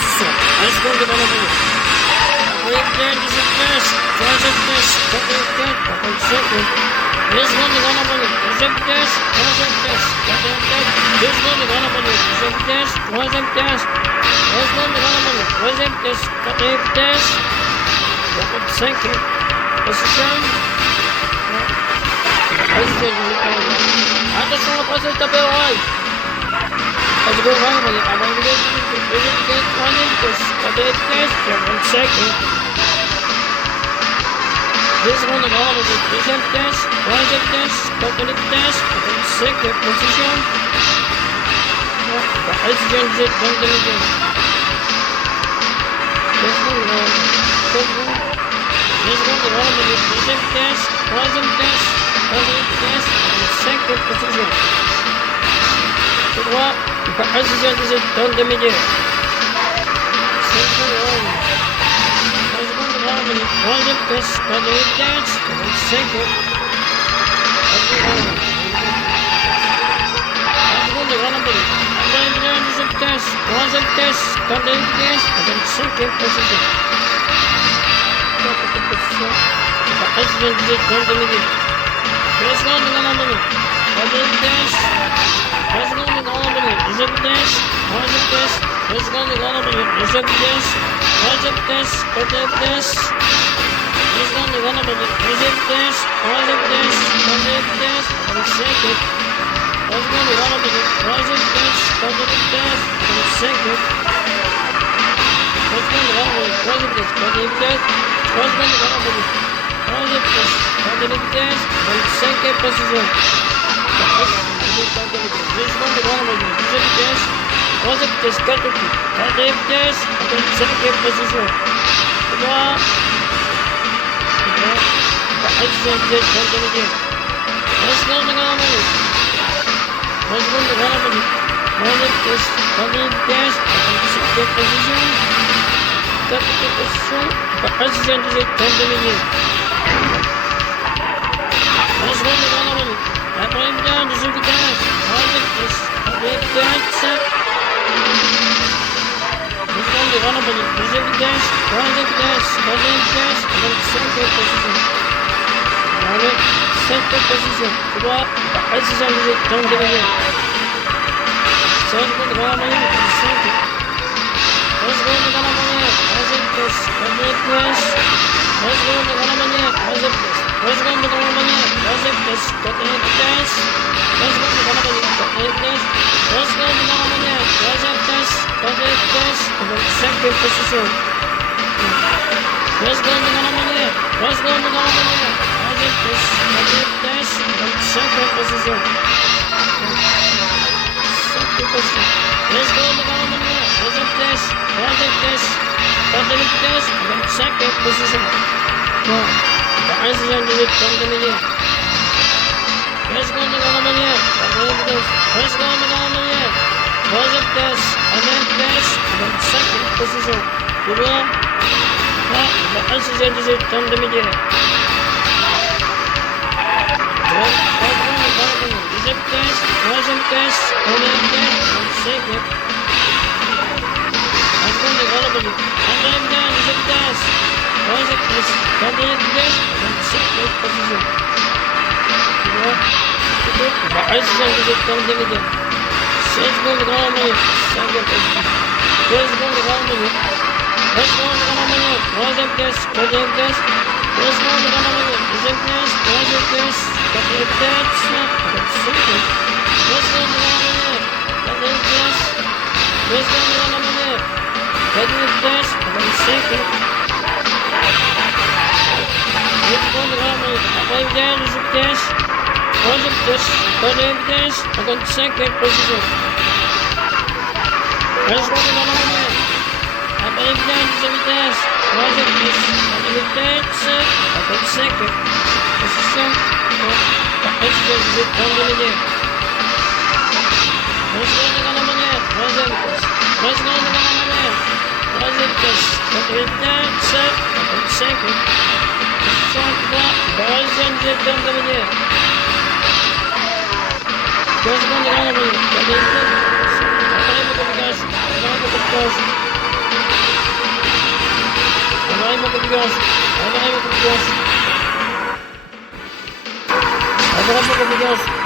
position. Un seconde devant la volée. Après bien, deuxième place. Troisième place. Quatrième place. Quatrième second. 2 secondes devant la volée. Deuxième place. Troisième place. Quatrième place. 2 secondes devant la volée. Deuxième place. Troisième place. 3 secondes devant la volée. Troisième place. Quatrième place. Cinquième position. Attention, la passe est tapée au rail. Let's go right with it. I'm going to get one in this. I did this. 1 second. This one of all of it. Deuxième test. Troisième test. Quatrième test. Second position. Position is it. Don't do it again. This one of all of it. This one of all of it. Deuxième test. Troisième test. Quatrième test. Second position. Tout droit. Position is it. Don't do it again. Troisième test, quatrième test, second. Seconde grand nombre. Deuxième test, troisième test, quatrième test, cinquième position. Position is it. Don't do it again. Seconde grand nombre. Quatrième test. Seconde grand nombre. Deuxième test, troisième test, seconde grand nombre. Deuxième test. Troisième test, quatrième test, seconde grand nombre. Deuxième test, troisième test, quatrième test, second. Seconde grand nombre. Troisième test, quatrième test, second. Seconde grand nombre. Troisième test, quatrième test, seconde grand nombre. Troisième test, quatrième test, cinquième position. Deux secondes grand nombre. Deuxième test. Troisième test, quatrième test, cinquième position. Droit. Position is it. Don't do it again. 1 seconde de grand nombre. 1 seconde de grand nombre. Troisième test, quatrième test, cinquième position. Quatrième position. Position is it. Don't do it again. 1 seconde de grand nombre. Quatrième test, deuxième vitesse. Troisième test, quatrième test. Seconde grand nombre. Deuxième vitesse, troisième vitesse, quatrième vitesse, cinquième position. Cinquième position. Droit. Position is it. Don't do it again. Seconde grand nombre. 5. 1 seconde grand nombre. Troisième test, quatrième test. 1 seconde grand nombre. Troisième test. 1 seconde grand nombre. Troisième test, quatrième test. 1 seconde grand nombre. Quatrième test. 1 seconde grand nombre. Troisième test, quatrième test, cinquième position. 2 secondes grand nombre. 3 secondes grand nombre. Troisième test, quatrième test, cinquième position. Cinquième position. 2 secondes grand nombre. Deuxième test, troisième test, quatrième test, cinquième position. Position is it. Don't do it again. 2 secondes grand nombre. Quatrième test, 1 seconde grand nombre. Troisième test, quatrième test, cinquième position. Tout droit. Position is it. Don't do it again. Deuxième test, troisième test, quatrième test, cinquième. 1 seconde grand nombre. Quatrième test, deuxième test, troisième test, quatrième test, cinquième position. Tout droit. Position is it. Don't do it again. 6 secondes grand nombre. Cinquième position. 2 secondes grand nombre. 1 seconde grand nombre. Troisième test, quatrième test. 2 secondes grand nombre. Deuxième test, troisième test, quatrième test, cinquième. 2 secondes grand nombre. Quatrième test. 2 secondes grand nombre. Quatrième test, cinquième. 8 secondes grand nombre. Après deuxième test. Troisième test, quatrième test, cinquième position. 1 seconde grand nombre. Après deuxième vitesse. Troisième test, quatrième test, cinquième position. Position is it. Don't do it again. 1 seconde grand nombre. Troisième test. 3 secondes grand nombre. Troisième test, quatrième test, cinquième. Position droit. Position is it. Don't do it again. 2 secondes grand nombre. Quatrième test. Quatrième communication. Troisième test. bigas. Ano na kayo bigas? Ano na kayo bigas?